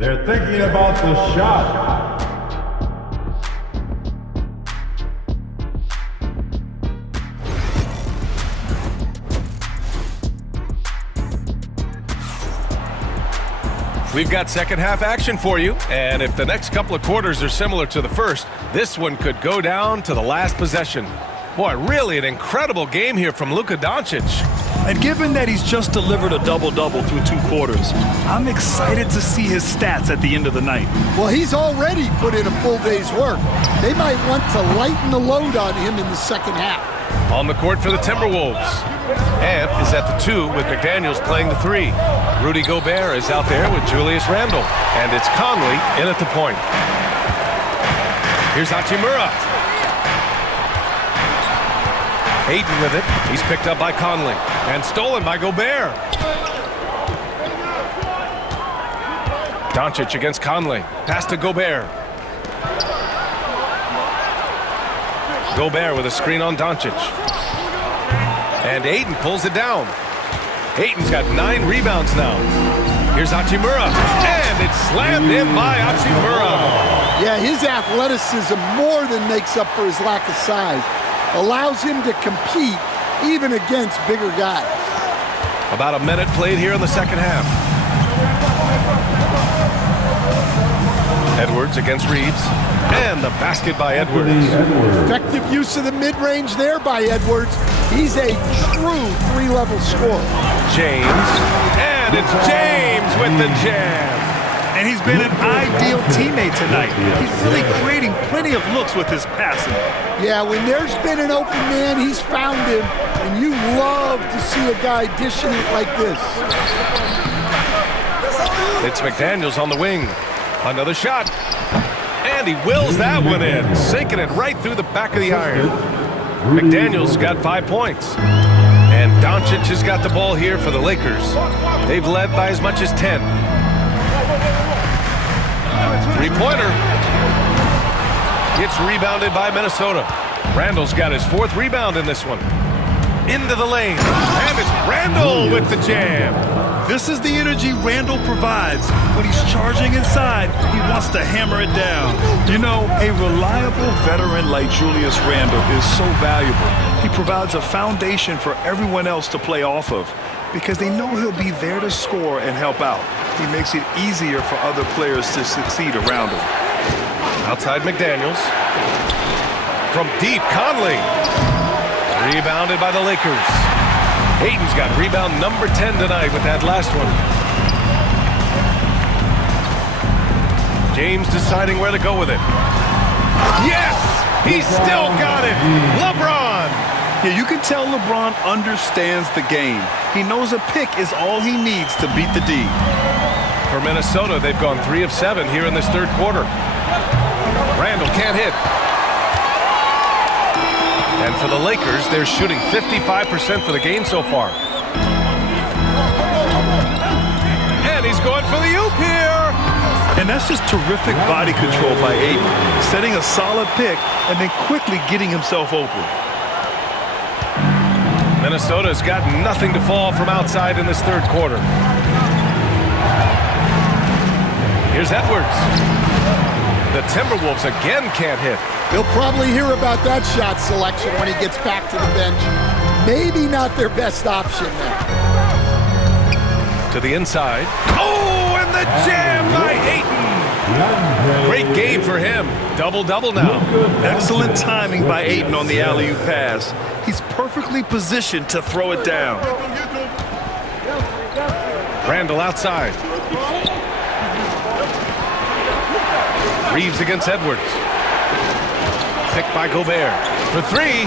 They're thinking about the shot. We've got second half action for you, and if the next couple of quarters are similar to the first, this one could go down to the last possession. Boy, really an incredible game here from Luka Doncic. And given that he's just delivered a double-double through 2 quarters, I'm excited to see his stats at the end of the night. Well, he's already put in a full day's work. They might want to lighten the load on him in the second half. On the court for the Timberwolves. Ant is at the 2 with McDaniels playing the 3. Rudy Gobert is out there with Julius Randle. And it's Conley in at the point. Here's Hachimura. Ayton with it. He's picked up by Conley. And stolen by Gobert. Doncic against Conley. Pass to Gobert. Gobert with a screen on Doncic. And Ayton pulls it down. Ayton's got 9 rebounds now. Here's Hachimura. And it's slammed in by Hachimura. Yeah, his athleticism more than makes up for his lack of size. Allows him to compete even against bigger guys. About a minute played here in the second half. Edwards against Reeves. And the basket by Edwards. Effective use of the mid-range there by Edwards. He's a true 3-level scorer. James. And it's James with the jam. And he's been an ideal teammate tonight. He's really creating plenty of looks with his passing. Yeah, when there's been an open man, he's found him. And you love to see a guy dishing it like this. It's McDaniels on the wing. Another shot. And he wills that one in, sinking it right through the back of the iron. McDaniels got 5 points. And Doncic has got the ball here for the Lakers. They've led by as much as 10. Three-pointer. It's rebounded by Minnesota. Randall's got his 4th rebound in this one. Into the lane. And it's Randall with the jam. This is the energy Randall provides. When he's charging inside, he wants to hammer it down. You know, a reliable veteran like Julius Randall is so valuable. He provides a foundation for everyone else to play off of because they know he'll be there to score and help out. He makes it easier for other players to succeed around him. Outside McDaniels. From deep, Conley. Rebounded by the Lakers. Ayton's got rebound number 10 tonight with that last one. James deciding where to go with it. Yes! He's still got it! LeBron! Yeah, you can tell LeBron understands the game. He knows a pick is all he needs to beat the D. For Minnesota, they've gone 3 of 7 here in this 3rd quarter. Randall can't hit. And for the Lakers, they're shooting 55% for the game so far. And he's going for the oop here. And that's just terrific body control by Ayton, setting a solid pick and then quickly getting himself open. Minnesota's got nothing to fall from outside in this 3rd quarter. Here's Edwards. The Timberwolves again can't hit. He'll probably hear about that shot selection when he gets back to the bench. Maybe not their best option there. To the inside. Oh, and the jam by Ayton. Great game for him. Double-double now. Excellent timing by Ayton on the alley-oop pass. He's perfectly positioned to throw it down. Randall outside. Reeves against Edwards. Picked by Gobert. For 3.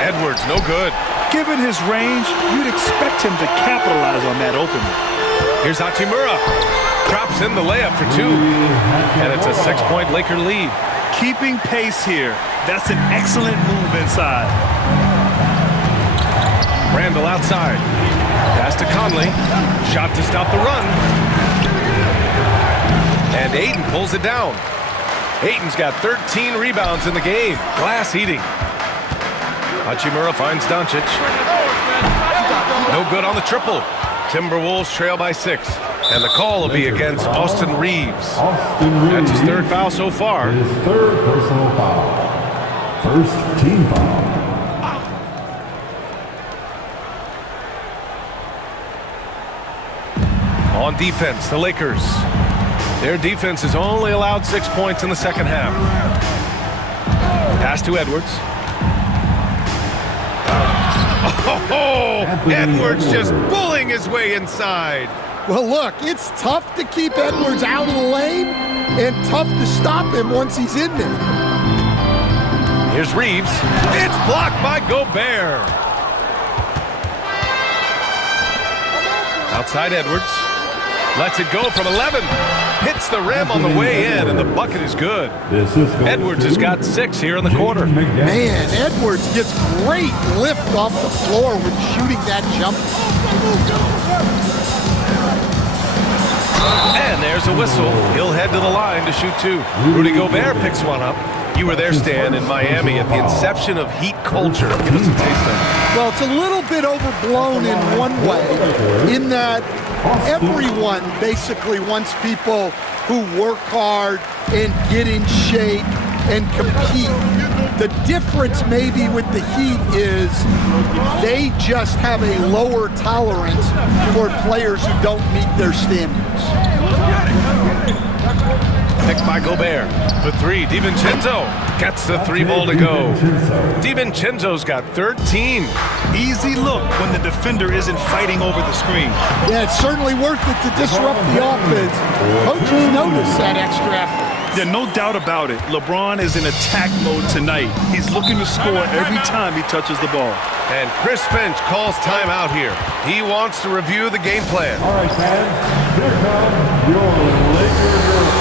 Edwards, no good. Given his range, you'd expect him to capitalize on that opening. Here's Hachimura. Drops in the layup for 2. And it's a 6-point Laker lead. Keeping pace here. That's an excellent move inside. Randall outside. Pass to Conley. Shot to stop the run. And Ayton pulls it down. Ayton's got 13 rebounds in the game. Glass heating. Hachimura finds Doncic. No good on the triple. Timberwolves trail by 6. And the call will be against Austin Reeves. Austin Reeves. That's his third foul so far. His third personal foul. First team foul. On defense, the Lakers. Their defense has only allowed 6 points in the second half. Pass to Edwards. Oh, Edwards just bullying his way inside. Well, look, it's tough to keep Edwards out of the lane and tough to stop him once he's in there. Here's Reeves. It's blocked by Gobert. Outside Edwards. Lets it go from 11. Hits the rim on the way in, and the bucket is good. Edwards has got 6 here in the quarter. Man, Edwards gets great lift off the floor when shooting that jumper. And there's a whistle. He'll head to the line to shoot 2. Rudy Gobert picks one up. You were there, Stan, in Miami at the inception of Heat culture. Give us a taste of it. Well, it's a little bit overblown in one way, in that everyone basically wants people who work hard and get in shape and compete. The difference maybe with the Heat is they just have a lower tolerance for players who don't meet their standards. Picked by Gobert. For 3, DiVincenzo gets the 3 ball to go. DiVincenzo's got 13. Easy look when the defender isn't fighting over the screen. Yeah, it's certainly worth it to disrupt the offense. Coaches notice that extra effort. Yeah, no doubt about it. LeBron is in attack mode tonight. He's looking to score every time he touches the ball. And Chris Finch calls timeout here. He wants to review the game plan. All right, fans. Here come your Lakers.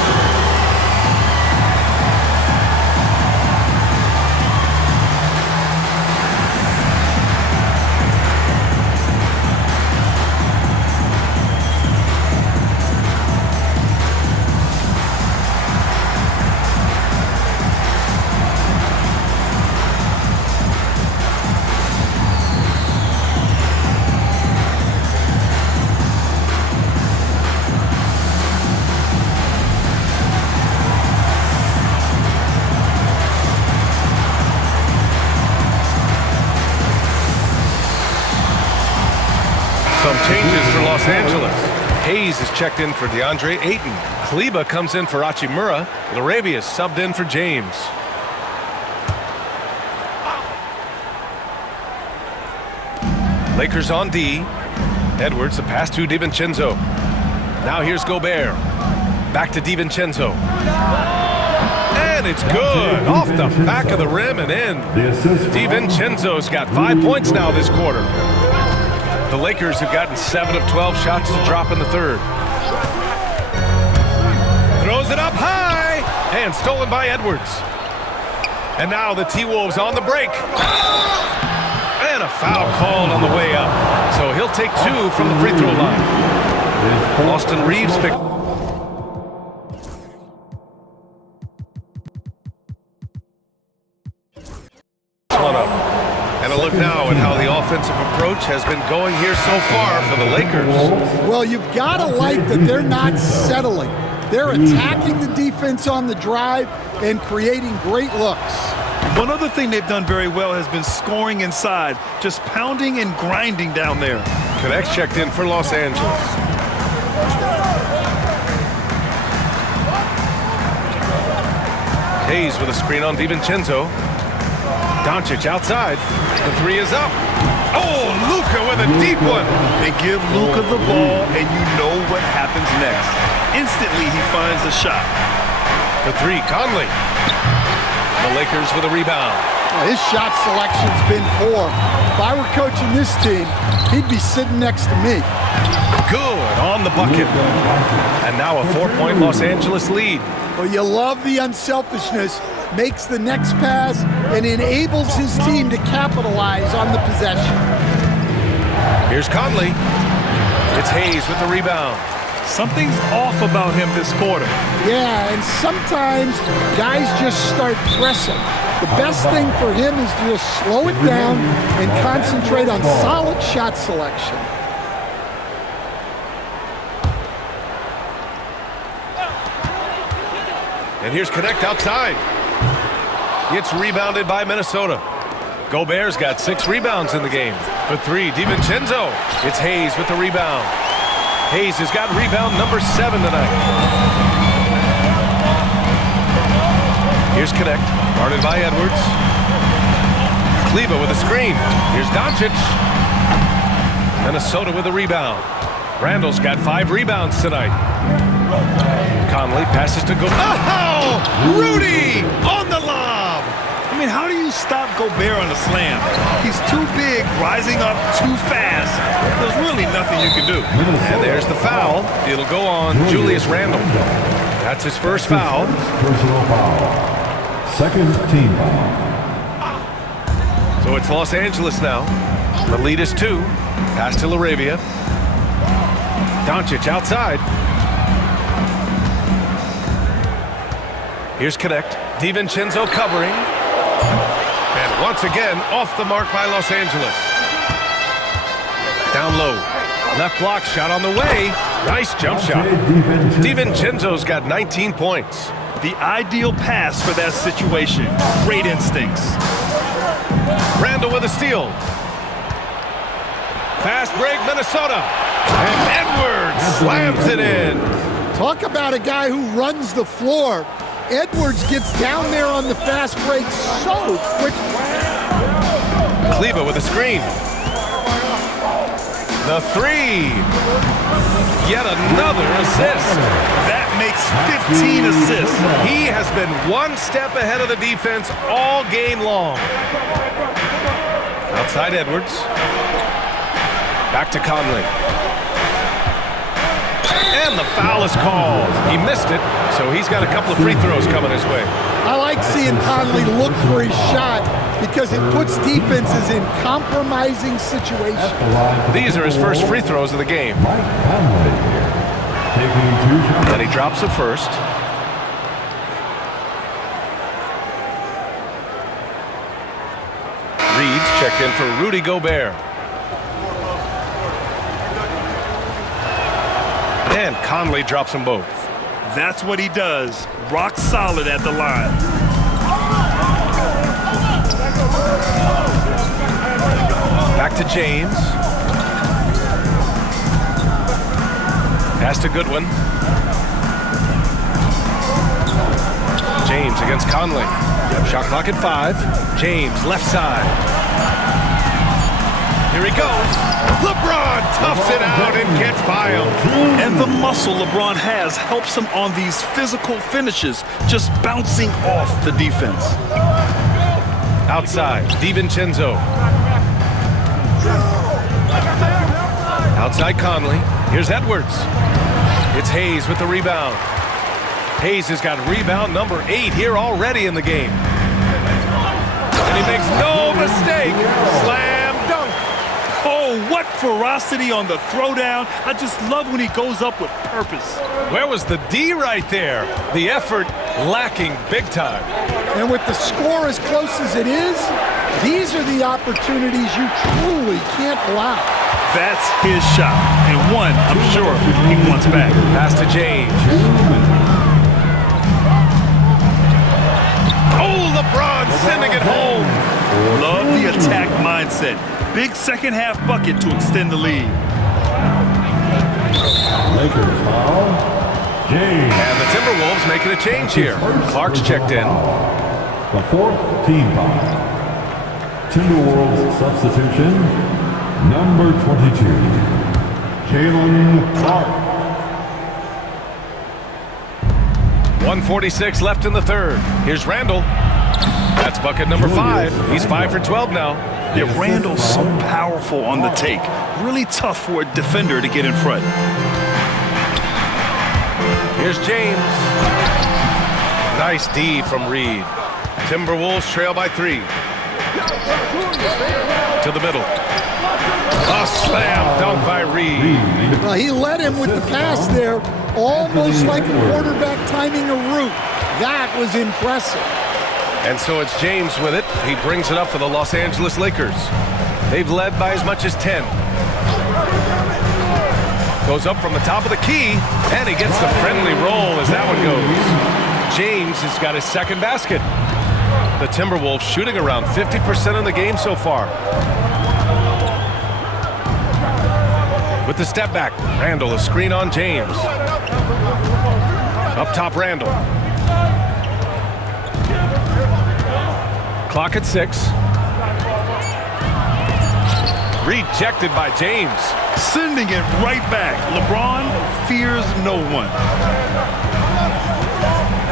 Some changes for Los Angeles. Hayes is checked in for DeAndre Ayton. Kleba comes in for Hachimura. Laravia subbed in for James. Lakers on D. Edwards, the pass to DiVincenzo. Now here's Gobert. Back to DiVincenzo. And it's good. Off the back of the rim and in. DiVincenzo's got 5 points now this quarter. The Lakers have gotten 7 of 12 shots to drop in the third. Throws it up high, and stolen by Edwards. And now the T-Wolves on the break. And a foul called on the way up. So he'll take 2 from the free throw line. Austin Reeves picked. One up. And a look now at how the offensive approach has been going here so far for the Lakers. Well, you've got to like that they're not settling. They're attacking the defense on the drive and creating great looks. One other thing they've done very well has been scoring inside, just pounding and grinding down there. Connects checked in for Los Angeles. Hayes with a screen on DiVincenzo. Doncic outside. The 3 is up. Oh, Luka with a deep one. They give Luka the ball, and you know what happens next. Instantly, he finds the shot. For 3, Conley. The Lakers with a rebound. Well, his shot selection's been poor. If I were coaching this team, he'd be sitting next to me. Good on the bucket. And now a 4-point Los Angeles lead. Well, you love the unselfishness. Makes the next pass and enables his team to capitalize on the possession. Here's Conley. It's Hayes with the rebound. Something's off about him this quarter. Yeah, and sometimes guys just start pressing. The best thing for him is to just slow it down and concentrate on solid shot selection. And here's Connect outside. It's rebounded by Minnesota. Gobert's got 6 rebounds in the game. For 3, DiVincenzo. It's Hayes with the rebound. Hayes has got rebound number 7 tonight. Here's Connect, guarded by Edwards. Kleber with a screen. Here's Doncic. Minnesota with a rebound. Randall's got 5 rebounds tonight. Conley passes to Gobert. Oh! Rudy on the lob! I mean, how do you stop Gobert on a slam? He's too big, rising up too fast. There's really nothing you can do. And there's the foul. It'll go on Julius Randle. That's his first foul. Personal foul. Second team foul. So it's Los Angeles now. The lead is 2. Pass to LaRavia. Doncic outside. Here's Connect. DiVincenzo covering. And once again, off the mark by Los Angeles. Down low. Left block shot on the way. Nice jump shot. DiVincenzo's got 19 points. The ideal pass for that situation. Great instincts. Randall with a steal. Fast break, Minnesota. And Edwards slams it in. Talk about a guy who runs the floor. Edwards gets down there on the fast break so quick. Kleber with a screen. The 3. Yet another assist. That makes 15 assists. He has been one step ahead of the defense all game long. Outside Edwards. Back to Conley. And the foul is called. He missed it, so he's got a couple of free throws coming his way. I like seeing Conley look for his shot because it puts defenses in compromising situations. These are his first free throws of the game. Mike Conley taking 2 shots. And he drops it first. Reed's checked in for Rudy Gobert. And Conley drops them both. That's what he does. Rock solid at the line. Back to James. Pass to Goodwin. James against Conley. Shot clock at 5. James left side. Here he goes. LeBron toughs it out and gets by him. And the muscle LeBron has helps him on these physical finishes, just bouncing off the defense. Outside, DiVincenzo. Outside Conley. Here's Edwards. It's Hayes with the rebound. Hayes has got rebound number 8 here already in the game. And he makes no mistake. Slam dunk. Oh, what ferocity on the throwdown. I just love when he goes up with purpose. Where was the D right there? The effort lacking big time. And with the score as close as it is, these are the opportunities you truly can't allow. That's his shot, and one I'm sure he wants back. Pass to James. Oh, LeBron sending it home. Love the attack mindset. Big second half bucket to extend the lead. Lakers foul. James. And the Timberwolves making a change here. Clark's checked in. The 4th team foul. Timberwolves substitution. Number 22. Jalen Clark. 1:46 left in the third. Here's Randall. That's bucket number 5. He's 5 for 12 now. Yeah, Randall's so powerful on the take. Really tough for a defender to get in front. Here's James. Nice D from Reed. Timberwolves trail by 3. To the middle. A slam dunk by Reed. Well, he led him with the pass there, almost like a quarterback timing a route. That was impressive. And so it's James with it. He brings it up for the Los Angeles Lakers. They've led by as much as 10. Goes up from the top of the key, and he gets the friendly roll as that one goes. James has got his second basket. The Timberwolves shooting around 50% in the game so far. With the step back, Randall, a screen on James. Up top, Randall. Clock at 6. Rejected by James. Sending it right back. LeBron fears no one.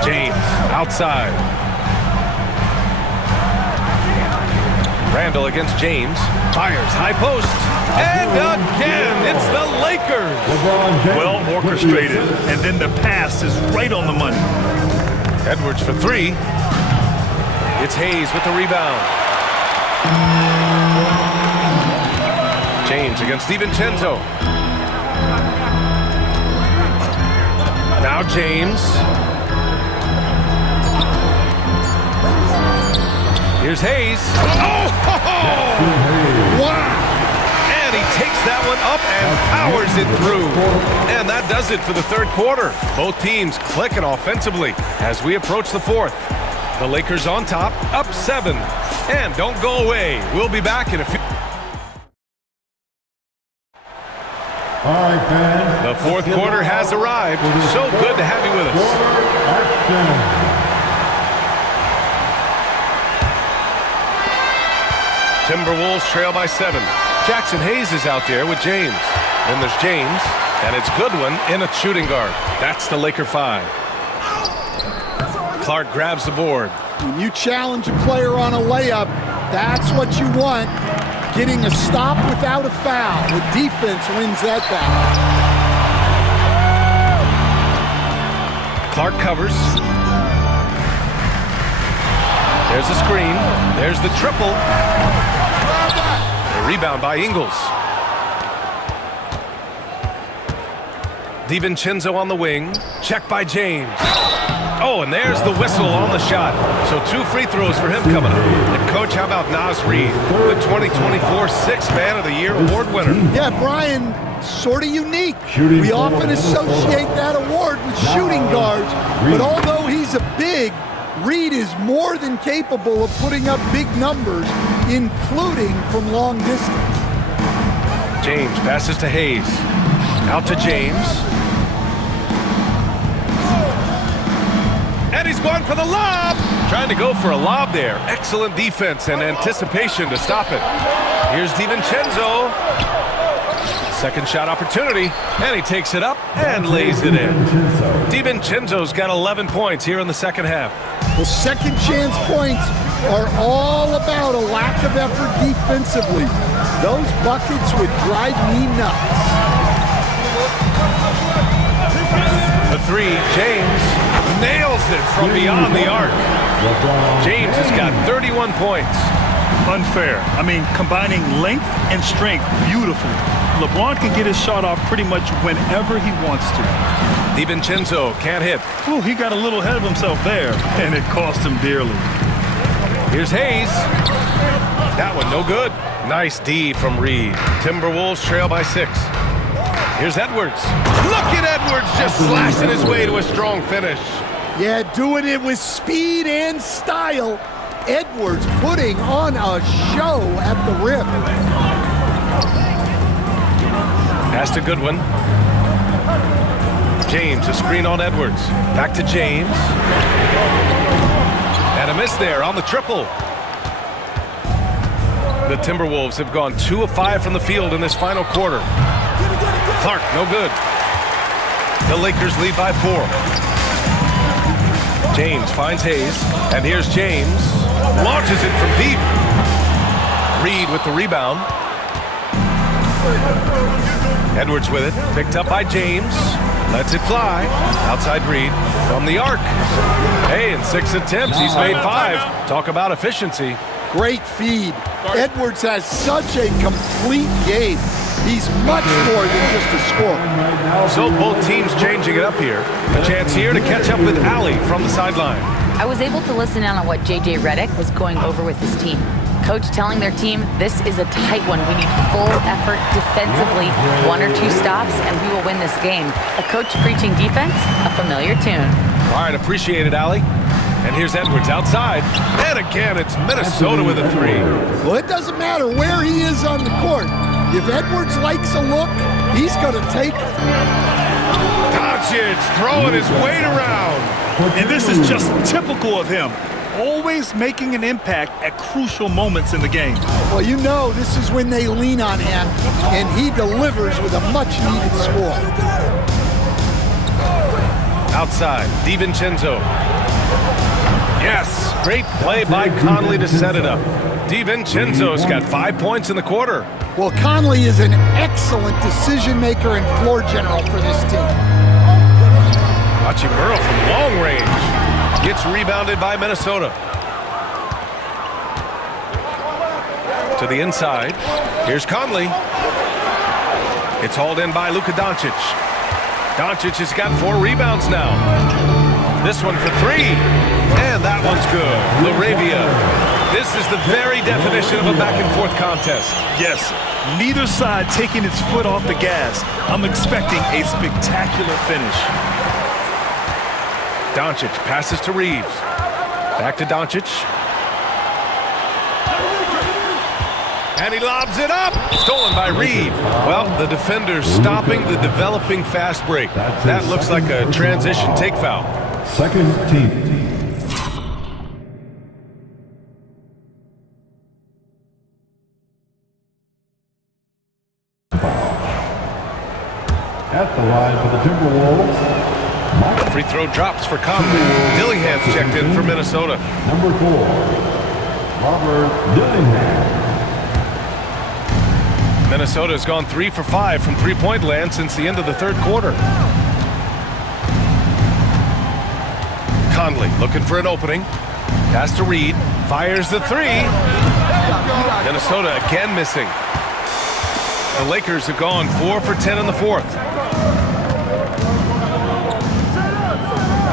James outside. Randall against James. Fires high post. And again, it's the Lakers. LeBron James. Well orchestrated. And then the pass is right on the money. Edwards for 3. It's Hayes with the rebound. James against DiVincenzo. Now James. Here's Hayes. Oh! Wow! And he takes that one up and powers it through. And that does it for the third quarter. Both teams clicking offensively as we approach the fourth. The Lakers on top, up 7. And don't go away. We'll be back in a few. All right, fans. The fourth quarter has arrived. So good to have you with us. Timberwolves trail by 7. Jackson Hayes is out there with James. Then there's James, and it's Goodwin in a shooting guard. That's the Laker 5. Clark grabs the board. When you challenge a player on a layup, that's what you want. Getting a stop without a foul. The defense wins that battle. Clark covers. There's the screen. There's the triple. The rebound by Ingles. DiVincenzo on the wing. Check by James. Oh, and there's the whistle on the shot. So 2 free throws for him coming up. And Coach, how about Naz Reid, the 2024 Sixth Man of the Year award winner? Yeah, Brian, sort of unique. We often associate that award with shooting guards, but although he's a big, Reid is more than capable of putting up big numbers, including from long distance. James passes to Hayes. Out to James. And he's going for the lob. Trying to go for a lob there. Excellent defense and anticipation to stop it. Here's DiVincenzo. Second shot opportunity. And he takes it up and lays it in. DiVincenzo's got 11 points here in the second half. The second chance points are all about a lack of effort defensively. Those buckets would drive me nuts. The 3, James nails it from beyond the arc. James has got 31 points. Unfair. I mean, combining length and strength beautifully. LeBron can get his shot off pretty much whenever he wants to. DiVincenzo can't hit. Oh, he got a little ahead of himself there, and it cost him dearly. Here's Hayes. That one no good. Nice D from Reid. Timberwolves trail by 6. Here's Edwards. Look at Edwards just slashing his way to a strong finish. Yeah, doing it with speed and style. Edwards putting on a show at the rim. Pass to Goodwin. James, a screen on Edwards. Back to James. And a miss there on the triple. The Timberwolves have gone 2 of 5 from the field in this final quarter. Clark, no good. The Lakers lead by 4. James finds Hayes, and here's James. Launches it from deep. Reid with the rebound. Edwards with it, picked up by James. Lets it fly. Outside Reid from the arc. Hey, in 6 attempts, he's made 5. Talk about efficiency. Great feed. Edwards has such a complete game. He's much more than just a scorer. So both teams changing it up here. A chance here to catch up with Allie from the sideline. I was able to listen in on what J.J. Redick was going over with his team. Coach telling their team, this is a tight one. We need full effort defensively, 1 or 2 stops, and we will win this game. A coach preaching defense, a familiar tune. All right, appreciate it, Allie. And here's Edwards outside. And again, it's Minnesota with a three. Well, it doesn't matter where he is on the court. If Edwards likes a look, he's going to take it. Doncic throwing his weight around. And this is just typical of him. Always making an impact at crucial moments in the game. Well, you know this is when they lean on him, and he delivers with a much-needed score. Outside, DiVincenzo. Yes, great play by Conley to set it up. DiVincenzo's got 5 points in the quarter. Well, Conley is an excellent decision-maker and floor general for this team. Hachimura from long range. Gets rebounded by Minnesota. To the inside. Here's Conley. It's hauled in by Luka Doncic. Doncic has got 4 rebounds now. This one for 3. And that one's good. LaRavia. This is the very definition of a back-and-forth contest. Yes, neither side taking its foot off the gas. I'm expecting a spectacular finish. Doncic passes to Reeves. Back to Doncic. And he lobs it up. Stolen by Reed. Well, the defender stopping the developing fast break. That looks like a transition take foul. Second team. At the line for the Timberwolves. Free throw drops for Conley. Dillingham's checked in for Minnesota. Number 4, Robert Dillingham. Minnesota's gone 3 for 5 from three-point land since the end of the third quarter. Conley looking for an opening. Pass to Reed. Fires the 3. Minnesota again missing. The Lakers have gone 4 for 10 in the fourth.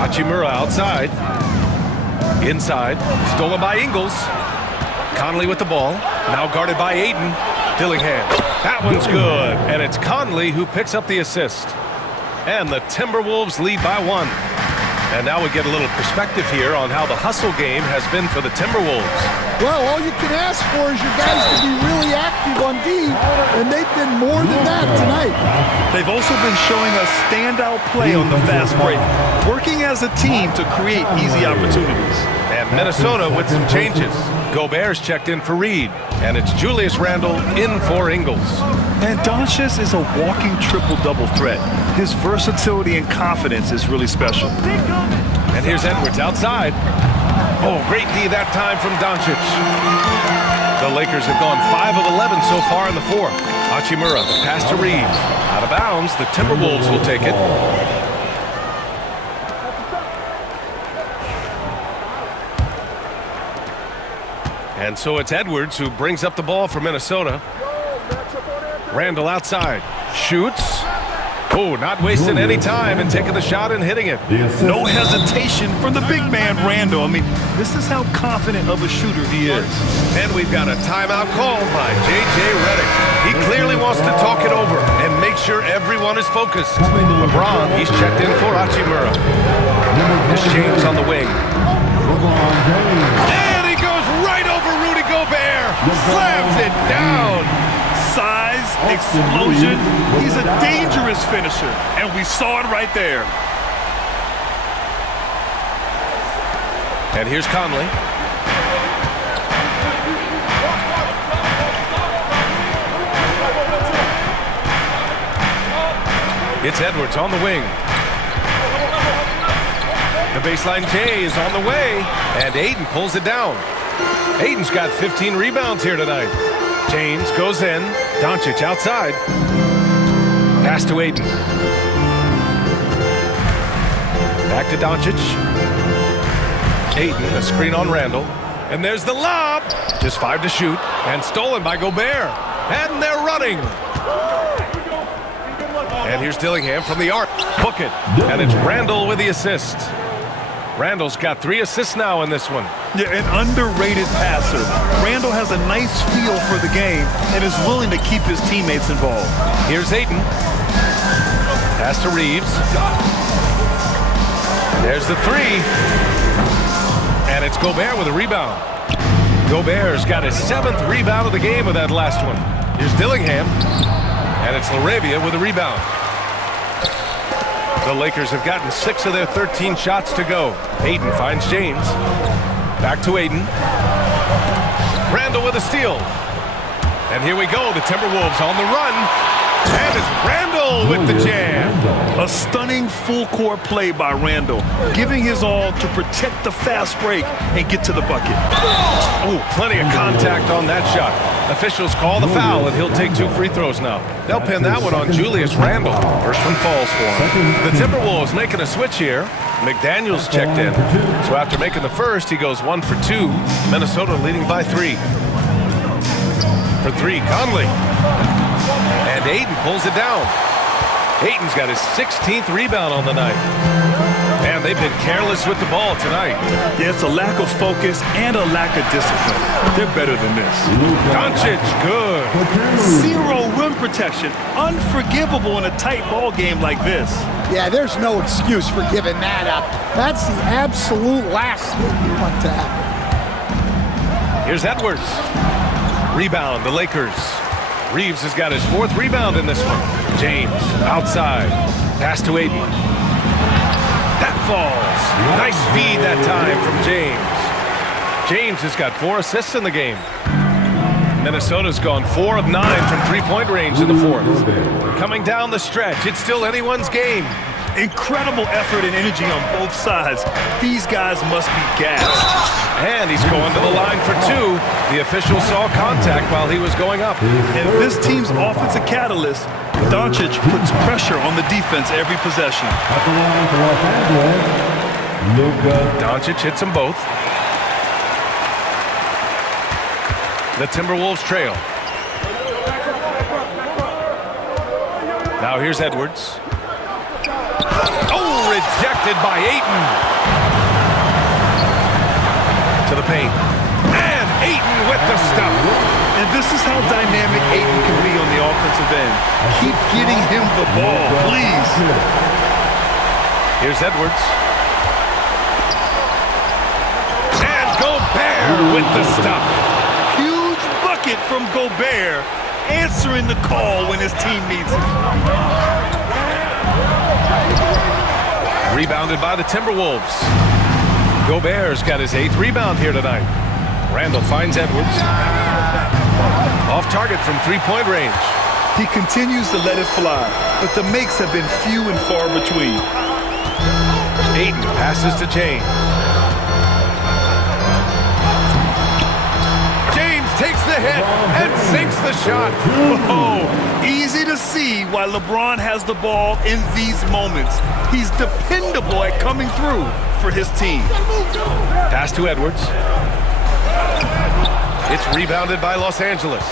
Hachimura outside. Inside. Stolen by Ingles. Conley with the ball. Now guarded by Ayton. Dillingham. That one's good. And it's Conley who picks up the assist. And the Timberwolves lead by 1. And now we get a little perspective here on how the hustle game has been for the Timberwolves. Well, all you can ask for is your guys to be really active on D, and they've been more than that tonight. They've also been showing us standout play on the fast break, working as a team to create easy opportunities. And Minnesota with some changes. Gobert's checked in for Reed, and it's Julius Randle in for Ingles. And Doncic is a walking triple-double threat. His versatility and confidence is really special. And here's Edwards outside. Oh, great D that time from Doncic. The Lakers have gone 5 of 11 so far in the fourth. Hachimura, the pass to Reeves. Out of bounds, the Timberwolves will take it. And so it's Edwards who brings up the ball for Minnesota. Randle outside. Shoots. Oh, not wasting any time and taking the shot and hitting it. No hesitation from the big man, Randle. I mean, this is how confident of a shooter he is. And we've got a timeout called by J.J. Redick. He clearly wants to talk it over and make sure everyone is focused. LeBron, he's checked in for Hachimura. This James on the wing. And he goes right over Rudy Gobert. Slams it down. Size, explosion. He's a dangerous finisher, and we saw it right there. And here's Conley. It's Edwards on the wing. The baseline J is on the way, and Ayton pulls it down. Ayton's got 15 rebounds here tonight. James goes in. Doncic outside. Pass to Ayton. Back to Doncic. Ayton, a screen on Randle. And there's the lob. Just 5 to shoot. And stolen by Gobert. And they're running. And here's Dillingham from the arc. Book it. And it's Randle with the assist. Randle's got 3 assists now in this one. Yeah, an underrated passer. Randle has a nice feel for the game and is willing to keep his teammates involved. Here's Ayton. Pass to Reeves. There's the three. And it's Gobert with a rebound. Gobert's got his 7th rebound of the game with that last one. Here's Dillingham. And it's LaRavia with a rebound. The Lakers have gotten 6 of their 13 shots to go. Ayton finds James. Back to Ayton. Randall with a steal. And here we go. The Timberwolves on the run. And it's Randall with the jam. A stunning full-court play by Randall, giving his all to protect the fast break and get to the bucket. Oh, plenty of contact on that shot. Officials call the foul, and he'll take 2 free throws now. They'll pin that one on Julius Randall. First one falls for him. The Timberwolves making a switch here. McDaniels checked in. So after making the first, he goes 1 for 2. Minnesota leading by 3. For 3, Conley. And Ayton pulls it down. Ayton's got his 16th rebound on the night. Man, they've been careless with the ball tonight. Yeah, it's a lack of focus and a lack of discipline. They're better than this. Doncic, good. 0 rim protection. Unforgivable in a tight ball game like this. Yeah, there's no excuse for giving that up. That's the absolute last thing you want to happen. Here's Edwards. Rebound, the Lakers. Reeves has got his 4th rebound in this one. James, outside. Pass to Ayton. That falls. Nice feed that time from James. James has got 4 assists in the game. Minnesota's gone 4 of 9 from 3-point range in the 4th. Coming down the stretch, it's still anyone's game. Incredible effort and energy on both sides. These guys must be gassed. And he's going to the line for 2. The official saw contact while he was going up. And this team's offensive catalyst, Doncic puts pressure on the defense every possession. At the line for Los Angeles, Luka. Doncic hits them both. The Timberwolves trail. Now here's Edwards. Oh, rejected by Ayton. To the paint. And Ayton with the stuff. And this is how dynamic Ayton can be on the offensive end. Keep getting him the ball, please. Here's Edwards. And Gobert with the stuff. Huge bucket from Gobert, answering the call when his team needs it. Rebounded by the Timberwolves. Gobert's got his 8th rebound here tonight. Randall finds Edwards. Off target from 3-point range. He continues to let it fly, but the makes have been few and far between. Ayton passes to James. James takes the hit and sinks the shot. Oh, easy to see why LeBron has the ball in these moments. He's dependable at coming through for his team. Pass to Edwards. It's rebounded by Los Angeles.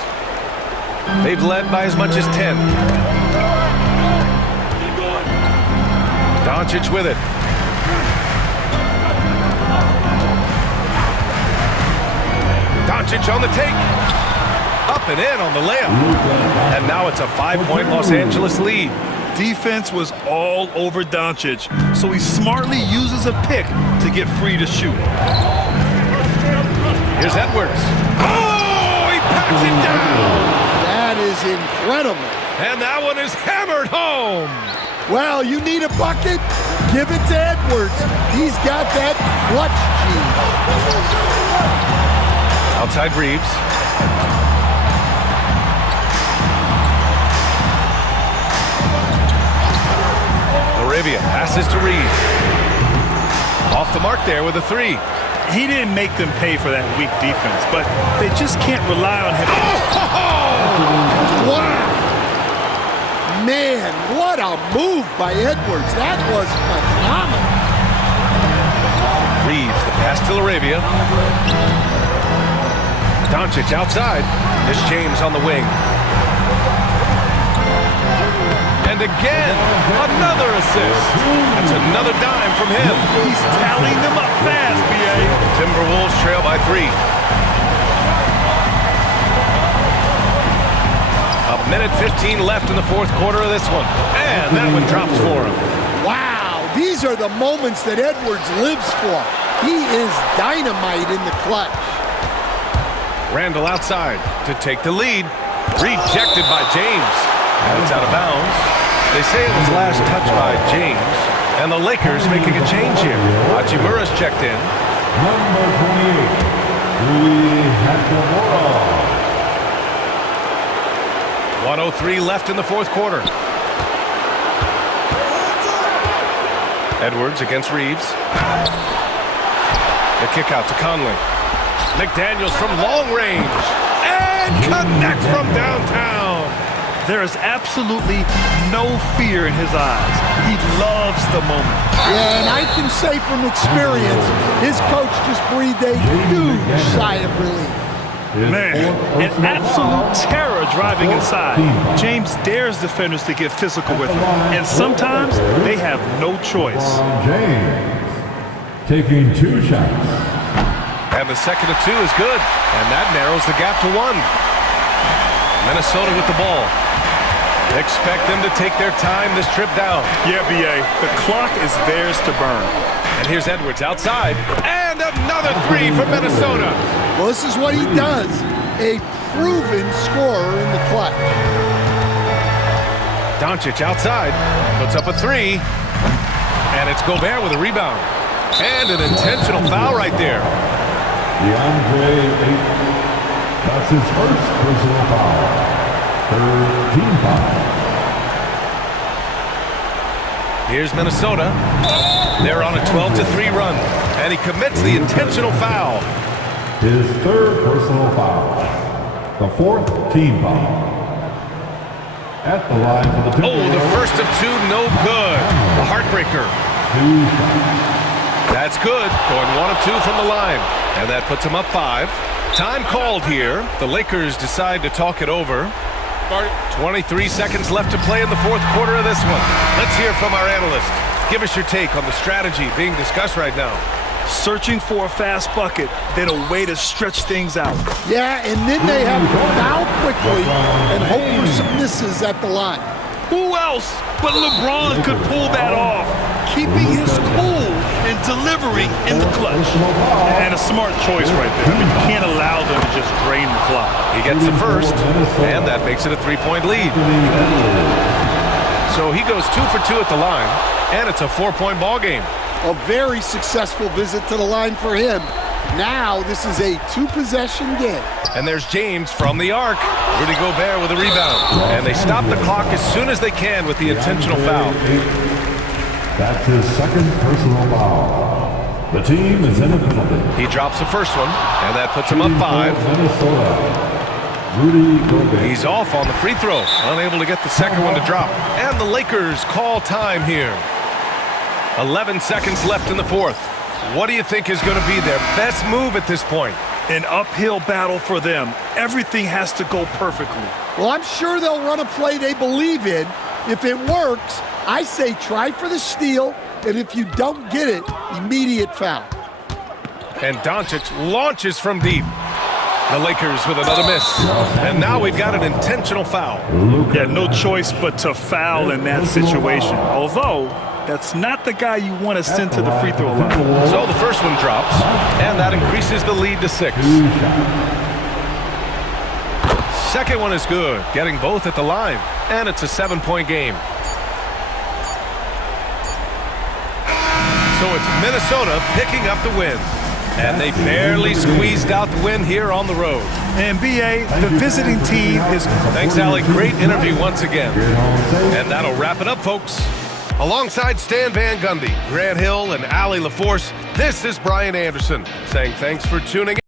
They've led by as much as 10. Doncic with it. Doncic on the take. Up and in on the layup. And now it's a 5-point Los Angeles lead. Defense was all over Doncic, so he smartly uses a pick to get free to shoot. Here's Edwards. Oh, he packs it down. That is incredible. And that one is hammered home. Well, you need a bucket? Give it to Edwards. He's got that clutch gene. Outside Reeves. LaRavia passes to Reeves. Off the mark there with a 3. He didn't make them pay for that weak defense, but they just can't rely on him. Wow. Man, what a move by Edwards. That was phenomenal. Reeves, the pass to LaRavia. Doncic outside. There's James on the wing. And again, another assist. That's another dime from him. He's tallying them up fast, B.A. Timberwolves trail by 3. A minute 15 left in the 4th quarter of this one. And that one drops for him. Wow, These are the moments that Edwards lives for. He is dynamite in the clutch. Randall outside to take the lead. Rejected by James. And it's out of bounds. They say it was last touched by James. And the Lakers making a change here. Hachimura's checked in. Number 28, Rui Hachimura. 1:03 left in the fourth quarter. Edwards against Reeves. The kick out to Conley. McDaniels from long range. And connects from downtown. There is absolutely no fear in his eyes. He loves the moment. Yeah, and I can say from experience, his coach just breathed a huge sigh of relief. Man, an absolute terror driving inside. James dares defenders to get physical with him, and sometimes they have no choice. James taking 2 shots. And the second of 2 is good. And that narrows the gap to 1. Minnesota with the ball. Expect them to take their time this trip down. Yeah, B.A., the clock is theirs to burn. And here's Edwards outside. And another 3 for Minnesota. Well, this is what he does. A proven scorer in the clutch. Doncic outside. Puts up a 3. And it's Gobert with a rebound. And an intentional foul right there. DeAndre Ayton. That's his first personal foul. 3rd team foul. Here's Minnesota. They're on a 12-3 run. And he commits the intentional foul. His 3rd personal foul. The 4th team foul. At the line for the Oh, the first of 2, no good. A heartbreaker. 2 shots. That's good. Going 1 of 2 from the line. And that puts him up 5. Time called here. The Lakers decide to talk it over. 23 seconds left to play in the fourth quarter of this one. Let's hear from our analyst. Give us your take on the strategy being discussed right now. Searching for a fast bucket, then a way to stretch things out. Yeah, and then they have to foul quickly and hope for some misses at the line. Who else but LeBron could pull that off, keeping his cool and delivering in the clutch. And a smart choice right there. I mean, you can't allow them to just drain the clock. He gets the first, and that makes it a 3-point lead. So he goes 2 for 2 at the line, and it's a 4-point ball game. A very successful visit to the line for him. Now this is a 2-possession game. And there's James from the arc. Rudy Gobert with a rebound. And they stop the clock as soon as they can with the intentional foul. That's his 2nd personal foul. The team is in a penalty. He drops the first one, and that puts him up 5. Minnesota. Rudy Gobert. He's off on the free throw, unable to get the second one to drop. And the Lakers call time here. 11 seconds left in the fourth. What do you think is going to be their best move at this point? An uphill battle for them. Everything has to go perfectly. Well, I'm sure they'll run a play they believe in. If it works, I say try for the steal, and if you don't get it, immediate foul. And Doncic launches from deep. The Lakers with another miss. And now we've got an intentional foul. Yeah, no choice but to foul in that situation. Although, that's not the guy you want to send to the free throw line. So the first one drops, and that increases the lead to 6. Second one is good, getting both at the line, and it's a 7-point game. So it's Minnesota picking up the win. And they barely squeezed out the win here on the road. And B.A., the visiting team is... Thanks, Allie. Great interview once again. And that'll wrap it up, folks. Alongside Stan Van Gundy, Grant Hill, and Allie LaForce, this is Brian Anderson saying thanks for tuning in.